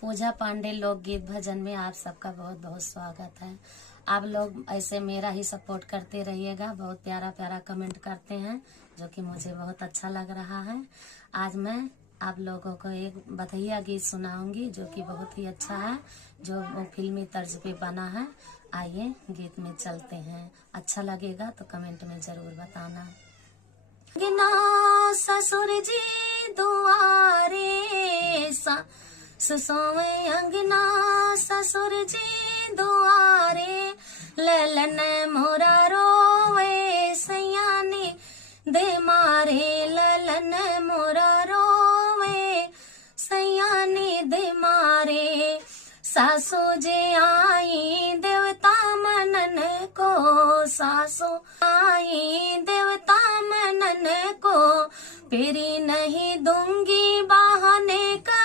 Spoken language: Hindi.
पूजा पांडे लोकगीत भजन में आप सबका बहुत बहुत स्वागत है। आप लोग ऐसे मेरा ही सपोर्ट करते रहिएगा। बहुत प्यारा प्यारा कमेंट करते हैं जो कि मुझे बहुत अच्छा लग रहा है। आज मैं आप लोगों को एक बधैया गीत सुनाऊंगी जो कि बहुत ही अच्छा है, जो वो फिल्मी तर्ज पे बना है। आइए गीत में चलते हैं। अच्छा लगेगा तो कमेंट में जरूर बताना। अंगना ससुर जी दुआरे सोवे अंगना ससुर जी दुआरे, ललन मोरा रोवे सयानी दे मारे, ललन मोरा रोवे सयानी दे मारे। सासू जे आई देवता मनन को, सासू आई देवता मनन को, फिरी नहीं दूंगी बहाने का